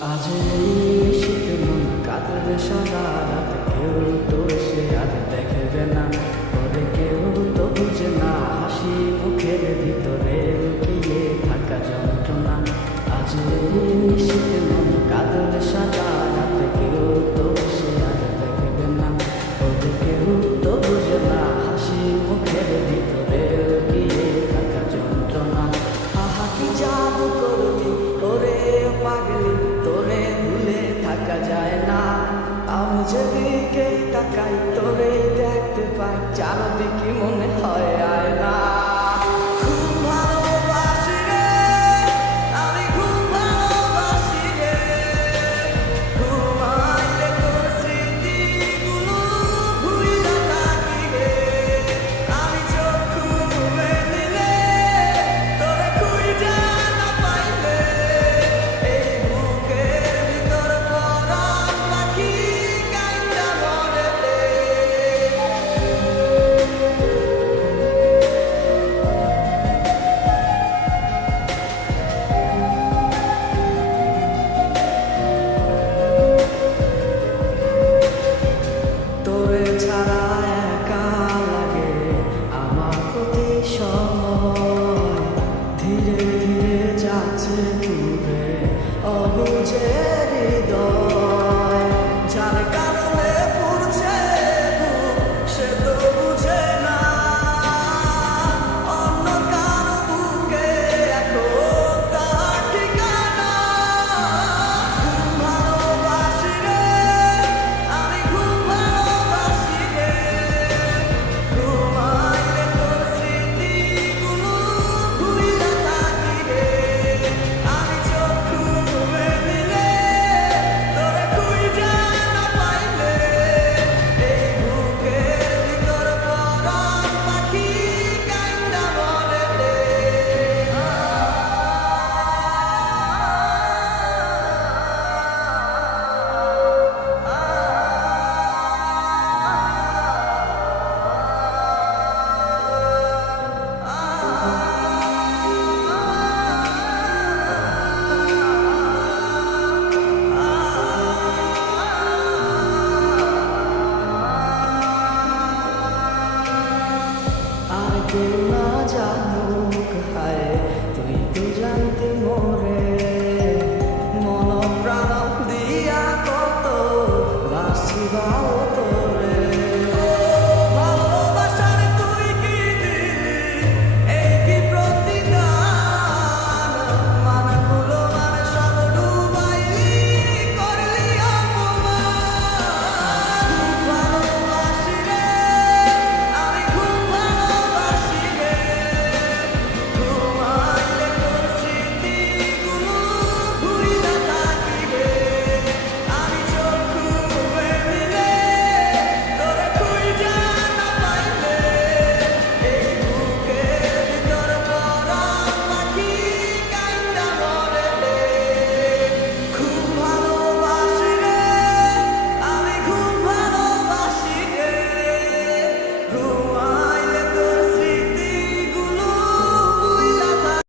আজ শীত মন কাতরে সারা রাত, কেউ তো সে আর দেখবে না। ওরে কেউ তো বুঝে না, হাসি মুখের ভিতরে লুকিয়ে থাকা যন্ত্রণা। আজ doctor. 맞아.